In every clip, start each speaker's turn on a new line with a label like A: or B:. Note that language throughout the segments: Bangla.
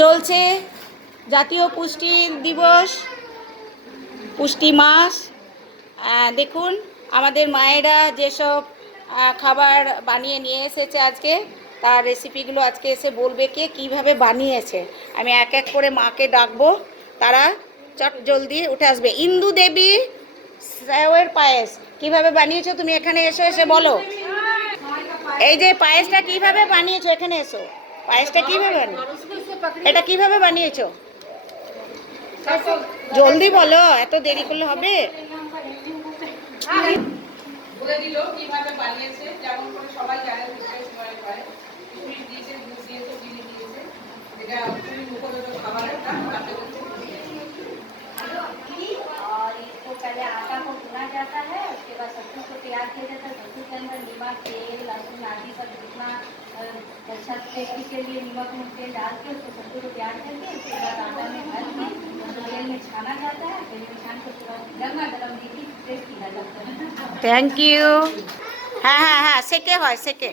A: চলছে জাতীয় পুষ্টি দিবস, পুষ্টি মাস। দেখুন, আমাদের মায়েরা যেসব খাবার বানিয়ে নিয়ে এসেছে আজকে, তার রেসিপিগুলো আজকে এসে বলবে কে কীভাবে বানিয়েছে। আমি এক এক করে মাকে ডাকবো, তারা চট জলদি উঠে আসবে। ইন্দু দেবী সেওয়ের পায়েস, কীভাবে বানিয়েছো তুমি এখানে এসো, এসে বলো। এই যে পায়েসটা কীভাবে বানিয়েছো, এখানে এসো। পায়েসটা কীভাবে এটা কীভাবে বানিয়েছো? জলদি বলো, এত দেরি করলে হবে।
B: বলে দিল কীভাবে বানিয়েছে, যেমন করে সবাই জানে
C: के अंदर नमक तेल लहसुन आदि सब जितना छत टेस्टी के लिए नमक में तेल डाल के उसको सत्तू को तैयार करके उसके बाद आटा में भर के उसको तेल में छाना जाता है तेल में छान के उसके बाद गर्मा गर्म देखी टेस्ट किया जाता है
A: থ্যাংক ইউ হ্যাঁ হ্যাঁ হ্যাঁ সেকে হয় সেকে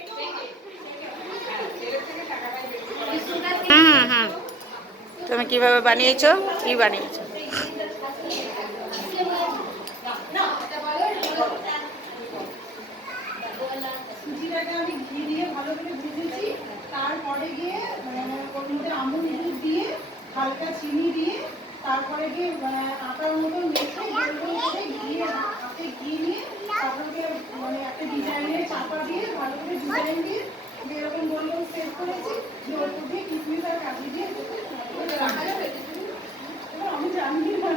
A: হুম হুম হুম তুমি কিভাবে বানিয়েছো কি বানিয়েছো
D: হালকা চিনি দিয়ে তারপরে গিয়ে আটার মতো মেখে ঘিয়ে হাতে ঘি নিয়ে তারপরে মানে একটা ডিজাইনে চাপা দিয়ে, ভালো করে ডিজাইন দিয়ে এরকম গোল গোল সেট করেছি। দিয়ে উপর দিয়ে আর কাজু দিয়ে আমি জানি না।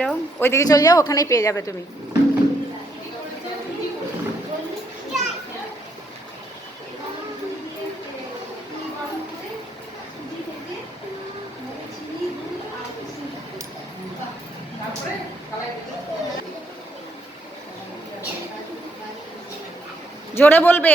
A: যাও। ওইদিকে চলে যাও, ওখানেই পেয়ে যাবে তুমি। জোরে বলবে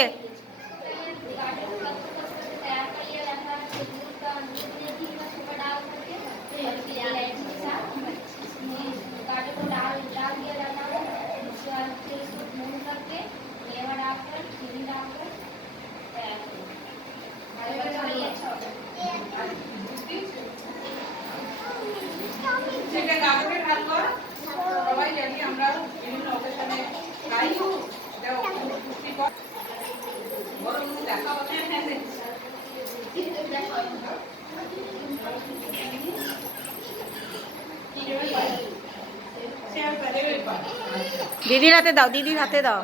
B: সেটা গাজরের হালুয়া সবাই জানি আমরা বিভিন্ন অকেশনে খাই এটা খুব পুষ্টিকর বড় মুখ দেখা হচ্ছে
A: দিদির হাতে দাও দিদির হাতে দাও।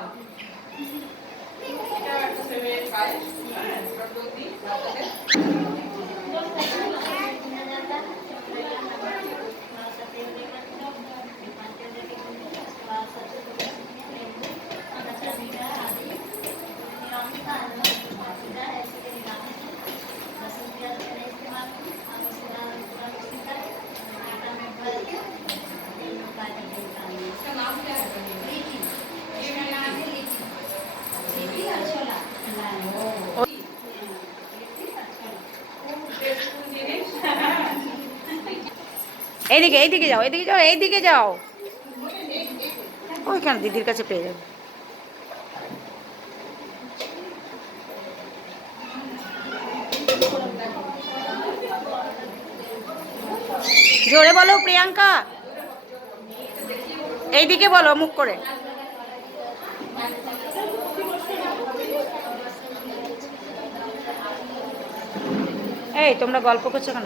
A: এইদিকে এইদিকে যাও এইদিকে যাও এইদিকে যাও। ওইখানে দিদির কাছে পেয়ে যাবে। জোরে বলো, প্রিয়াঙ্কা। এইদিকে বলো, মুখ করে। এই, তোমরা গল্প করছ কেন?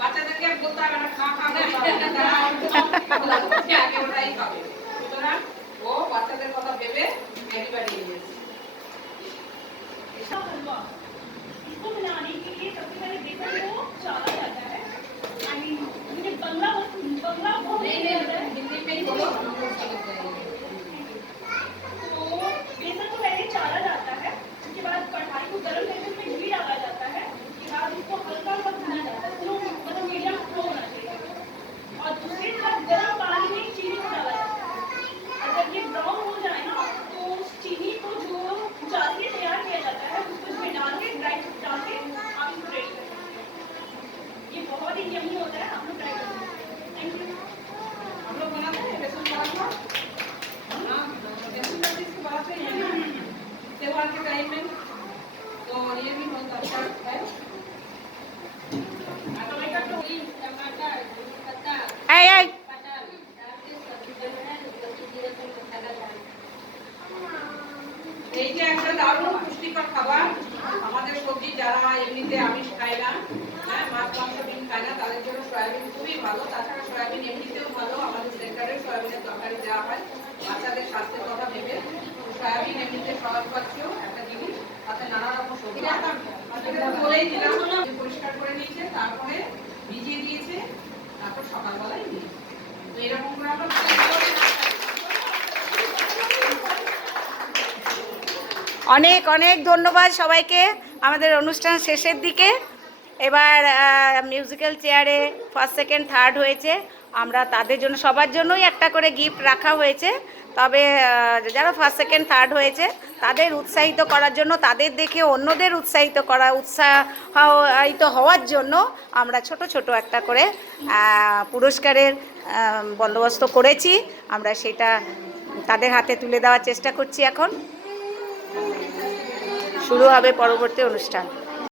B: বাচ্চাদেরকে আর বলতে হবে না খা খা করে খাবে। তারা automatic আগে ওটাই খাবে সুতরাং ও বাচ্চাদের কথা ভেবে ম্যাগি বানিয়ে দিয়েছে
E: इसको बनाने के लिए सबसे पहले बेसन को चाला जाता है आई मीन मुझे बंगला बंगला बहुत नहीं आता है
B: हिंदी में ही बोलो দারুণ পুষ্টিকর খাবার। আমাদের সবজি যারা এমনিতে আমিষ খায় না হ্যাঁ মাছ মাংস ডিম খায় না তাদের জন্য সয়াবিন খুবই ভালো। তাছাড়া সয়াবিন এমনিতেও ভালো আমাদের সেন্টারে সয়াবিনের তরকারি দেওয়া হয় বাচ্চাদের স্বাস্থ্যের কথা ভেবে। সয়াবিন এমনিতে সহজ পাচ্ছেও একটা জিনিস তাতে নানা রকম সবজি। বলেই দিলাম যে পরিষ্কার করে নিয়েছে তারপরে ভিজিয়ে দিয়েছে তারপর সকালবেলায় দিয়েছে তো এরকম করে আমরা
A: অনেক অনেক ধন্যবাদ সবাইকে আমাদের অনুষ্ঠান শেষের দিকে। এবার মিউজিক্যাল চেয়ারে ফার্স্ট সেকেন্ড থার্ড হয়েছে। আমরা তাদের জন্য, সবার জন্যই একটা করে গিফট রাখা হয়েছে। তবে যারা ফার্স্ট সেকেন্ড থার্ড হয়েছে, তাদের উৎসাহিত করার জন্য, তাদের দেখে অন্যদের উৎসাহিত করা, উৎসাহিত হওয়ার জন্য আমরা ছোট ছোট একটা করে পুরস্কারের বন্দোবস্ত করেছি। আমরা সেটা তাদের হাতে তুলে দেওয়ার চেষ্টা করছি এখন। শুরু হবে পরবর্তী অনুষ্ঠান।